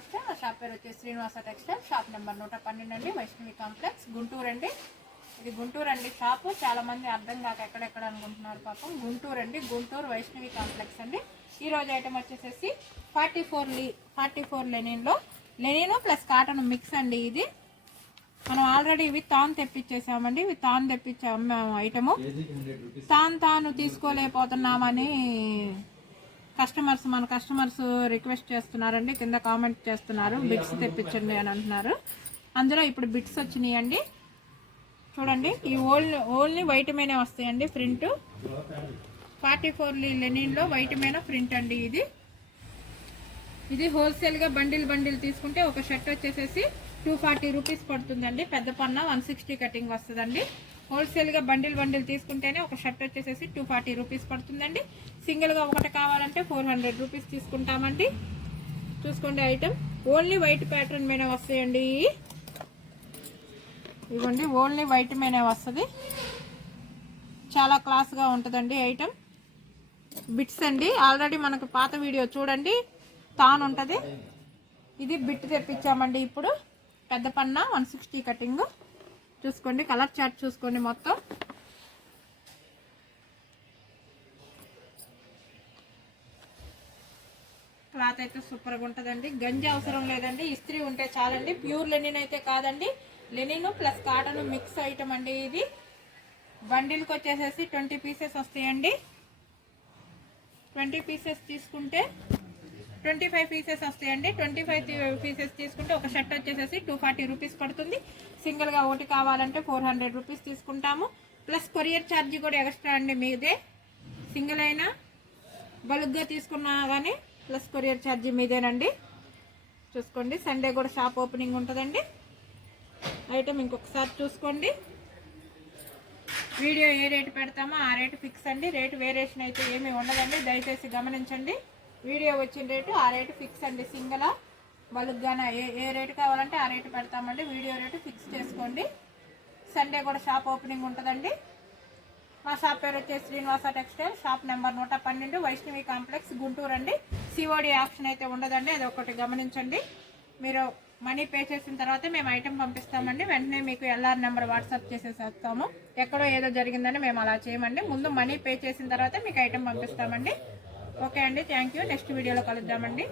నమస్తే. నా షాప్ పేరు వచ్చేసి శ్రీనివాస టెక్స్టైల్. షాప్ నెంబర్ 112 అండి, వైష్ణవి కాంప్లెక్స్, గుంటూరు అండి. ఇది గుంటూరు అండి షాపు. చాలా మంది అర్థం కాక ఎక్కడెక్కడ అనుకుంటున్నారు పాపం. గుంటూరు అండి, గుంటూరు వైష్ణవి కాంప్లెక్స్ అండి. ఈరోజు ఐటమ్ వచ్చేసేసి 44 లెనిన్లో లెనిన్ ప్లస్ కాటన్ మిక్స్ అండి. ఇది మనం ఆల్రెడీ ఇవి తాను తెప్పించేసామండి. ఇవి తాను తెప్పించాము మేము ఐటము. తాను తీసుకోలేకపోతున్నామని మన కస్టమర్స్ రిక్వెస్ట్ చేస్తున్నారండి, కింద కామెంట్ చేస్తున్నారు బిట్స్ తెప్పించండి అని అంటున్నారు. అందులో ఇప్పుడు బిట్స్ వచ్చినాయండి. చూడండి, ఈ ఓన్లీ వైట్ మీనే వస్తాయండి. ప్రింట్ 44 లెనిన్లో వైట్ మీద ప్రింట్ అండి. ఇది హోల్సేల్గా బండిల్ తీసుకుంటే ఒక షర్ట్ వచ్చేసేసి 240 రూపీస్ పడుతుందండి. పెద్ద పన్న 160 కటింగ్ వస్తుందండి. హోల్సేల్గా బండిల్ తీసుకుంటేనే ఒక షర్ట్ వచ్చేసేసి 240 రూపీస్ పడుతుందండి. సింగిల్గా ఒకటి కావాలంటే 400 రూపీస్ తీసుకుంటామండి. చూసుకోండి, ఐటమ్ ఓన్లీ వైట్ ప్యాటర్న్ మీద వస్తాయండి. ఇవ్వండి, ఓన్లీ వైట్ మీదే వస్తుంది. చాలా క్లాస్గా ఉంటుందండి ఐటమ్. బిట్స్ అండి, ఆల్రెడీ మనకు పాత వీడియో చూడండి, తాను ఉంటుంది. ఇది బిట్ తెప్పించామండి. ఇప్పుడు పెద్ద పన్న 160 కటింగ్. చూసుకోండి, కలర్ చార్ట్ చూసుకోండి. మొత్తం క్లాత్ అయితే సూపర్గా ఉంటుందండి. గంజి అవసరం లేదండి, ఇస్త్రీ ఉంటే చాలండి. ప్యూర్ లెనిన్ అయితే కాదండి, Lenin plus cotton mix item అండి. ఇది బండిల్కి వచ్చేసేసి 20 పీసెస్ వస్తాయండి. 20 పీసెస్ తీసుకుంటే 25 పీసెస్ వస్తాయండి. 25 పీసెస్ తీసుకుంటే ఒక షర్ట్ వచ్చేసేసి 240 రూపీస్ పడుతుంది. సింగిల్గా ఒకటి కావాలంటే 400 రూపీస్ తీసుకుంటాము. ప్లస్ కొరియర్ ఛార్జీ కూడా ఎక్స్ట్రా అండి మీదే. సింగిల్ అయినా బల్క్గా తీసుకున్నా కానీ ప్లస్ కొరియర్ ఛార్జీ మీదేనండి. చూసుకోండి, సండే కూడా షాప్ ఓపెనింగ్ ఉంటుందండి. ఐటమ్ ఇంకొకసారి చూసుకోండి. వీడియో ఏ రేటు పెడతామో ఆ రేటు ఫిక్స్ అండి. రేటు వేరియేషన్ అయితే ఏమీ ఉండదండి, దయచేసి గమనించండి. వీడియో వచ్చిన రేటు ఆ రేటు ఫిక్స్ అండి. సింగిల్ బల్క్గానే ఏ రేటు కావాలంటే ఆ రేటు పెడతామండి. వీడియో రేటు ఫిక్స్ చేసుకోండి. సండే కూడా షాప్ ఓపెనింగ్ ఉంటుందండి. మా షాప్ పేరు వచ్చేసి Srinivasa textile. Shop number 112, Vaishnavi complex, Guntur అండి. సిఓడి ఆప్షన్ అయితే ఉండదండి, అది ఒకటి గమనించండి. మీరు మనీ పే చేసిన తర్వాత మేము ఐటెం పంపిస్తామండి. వెంటనే మీకు ఎల్ఆర్ నెంబర్ వాట్సాప్ చేసేస్తాము. ఎక్కడో ఏదో జరిగిందని మేము అలా చేయమండి. ముందు మనీ పే చేసిన తర్వాత మీకు ఐటెం పంపిస్తామండి. ఓకే అండి, థ్యాంక్ యూ. నెక్స్ట్ వీడియోలో కలుద్దామండి.